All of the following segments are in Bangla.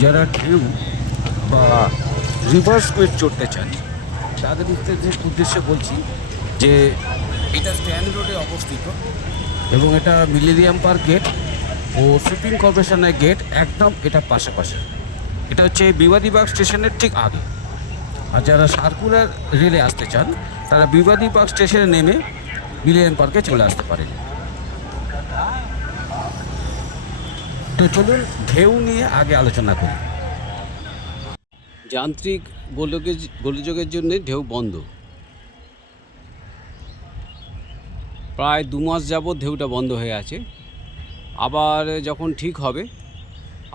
যারা ঢেউ বা রিভার্স কুইট চড়তে চান, তাদের উদ্দেশ্যে উদ্দেশ্যে বলছি যে এটা স্ট্যান্ড রোডে অবস্থিত এবং এটা মিলেনিয়াম পার্ক গেট ও শিপিং কর্পোরেশনের গেট একদম এটা পাশাপাশি। এটা হচ্ছে বিবাদীবাগ স্টেশনের ঠিক আগে। আর যারা সার্কুলার রেলে আসতে চান, তারা বিবাদীবাগ স্টেশনে নেমে মিলেনিয়াম পার্কে চলে আসতে পারেন। তো চলুন ঢেউ নিয়ে আগে আলোচনা করি। যান্ত্রিক গোলকের গোলযোগের জন্য ঢেউ বন্ধ। প্রায় দু মাস যাবৎ ঢেউটা বন্ধ হয়ে আছে। আবার যখন ঠিক হবে,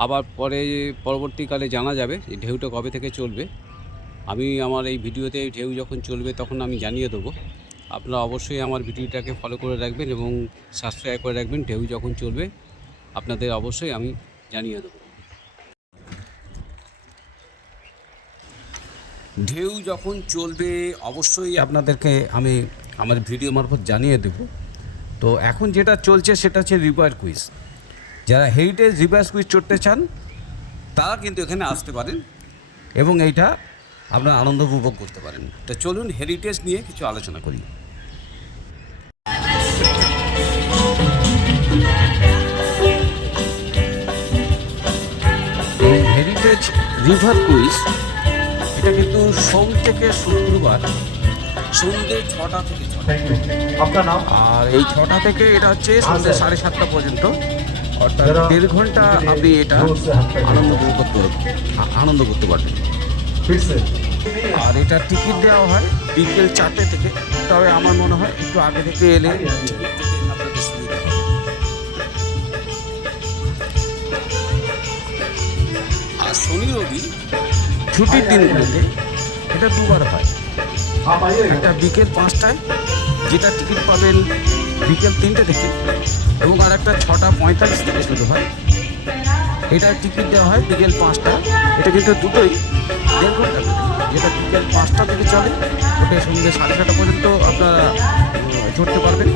আবার পরে পরবর্তীকালে জানা যাবে যে ঢেউটা কবে থেকে চলবে। আমি আমার এই ভিডিওতে ঢেউ যখন চলবে তখন আমি জানিয়ে দেবো। আপনারা অবশ্যই আমার ভিডিওটাকে ফলো করে রাখবেন এবং সাবস্ক্রাইব করে রাখবেন। ঢেউ যখন চলবে আপনাদের অবশ্যই আমি জানিয়ে দেবো। ঢেউ যখন চলবে, অবশ্যই আপনাদেরকে আমি আমার ভিডিও মারফত জানিয়ে দেব। তো এখন যেটা চলছে, সেটা হচ্ছে রিভার কুইজ। যারা হেরিটেজ রিভার কুইজ চড়তে চান, তারা কিন্তু এখানে আসতে পারেন এবং এইটা আপনারা আনন্দ উপভোগ করতে পারেন। তো চলুন হেরিটেজ নিয়ে কিছু আলোচনা করি। কলেজ রিভার কুইজ এটা কিন্তু সোম থেকে শুক্রবার। সন্ধ্যে ছটা থেকে আর এই ছটা থেকে এটা হচ্ছে সন্ধ্যে সাড়ে সাতটা পর্যন্ত। অর্থাৎ দেড় ঘণ্টা আপনি এটা আনন্দ করতে আনন্দ করতে পারবেন। আর এটা টিকিট দেওয়া হয় বিকেল চারটে থেকে। তবে আমার মনে হয় একটু আগে থেকে এলে শনি রবি ছুটির দিনগুলোতে এটা দুবার হয়। একটা বিকেল পাঁচটায় যেটা টিকিট পাবেন বিকেল তিনটে থেকে এবং আর একটা ছটা পঁয়তাল্লিশ থেকে শুরু হয়। এটা টিকিট দেওয়া হয় বিকেল পাঁচটা। এটা কিন্তু দুটোই দেড় ঘণ্টা যেটা বিকেল পাঁচটা থেকে চলে ওটা সন্ধ্যে সাড়ে ছটা পর্যন্ত আপনারা ধরতে পারবেন।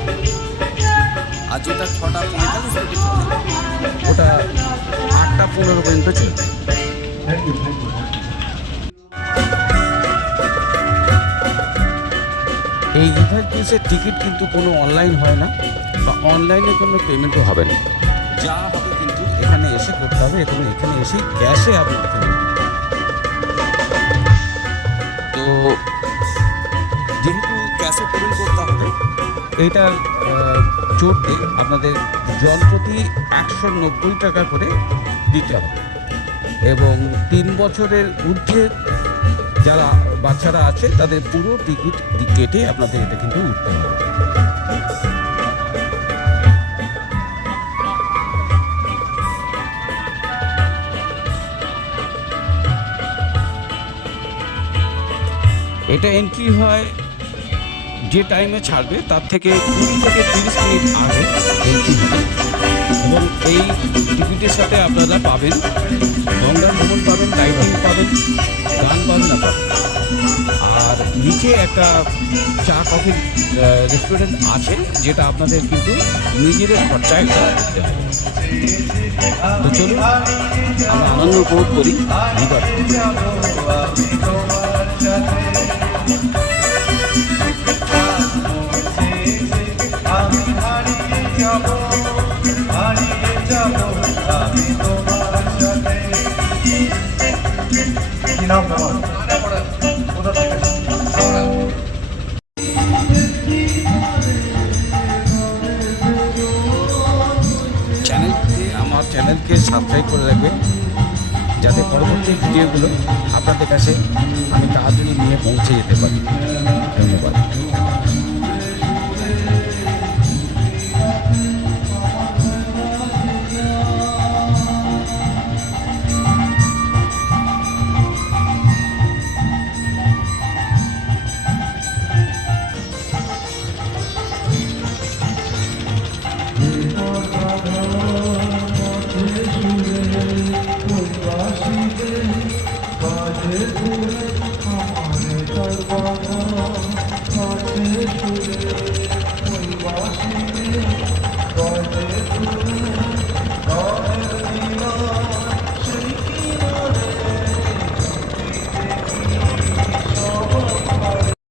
আর যেটা ছটা পঁয়তাল্লিশ থেকে চলে, ওটা আটটা পনেরো পর্যন্ত চলবে You, এই ইভেন্ট পিসের টিকিট কিন্তু কোনো অনলাইন হয় না বা অনলাইনে কোনো পেমেন্টও হবে না। যা হবে কিন্তু এখানে এসে করতে হবে এবং এখানে এসে ক্যাশে আপনার তো যেহেতু ক্যাশে পেমেন্ট করতে হবে এটা চড়তে আপনাদের জলপ্রতি একশো নব্বই টাকা করে দিতে হবে। এবং তিন বছরের ঊর্ধ্বে যারা বাচ্চারা আছে, তাদের পুরো টিকিট কেটে আপনাদের এটা কিন্তু উঠতে হবে। এটা এন্ট্রি হয় যে টাইমে ছাড়বে, তার থেকে কুড়ি থেকে তিরিশ মিনিট আগে এবং এই টিকিটের সাথে আপনারা পাবেন গঙ্গা ভ্রমণ পাবেন লাইটিং পাবেন, গান বাজনা পাবেন। আর নিচে একটা চা কফির রেস্টুরেন্ট আছে, যেটা আপনাদের কিন্তু নিজেদের খরচায় তো চলুন, আমরা আনন্দ উপভোগ করি চ্যানেলকে সাবস্ক্রাইব করে রাখবেন যাতে পরবর্তী ভিডিওগুলো আপনাদের কাছে আমি তাড়াতাড়ি নিয়ে পৌঁছে যেতে পারি। ধন্যবাদ। সর্বদা সর্বদা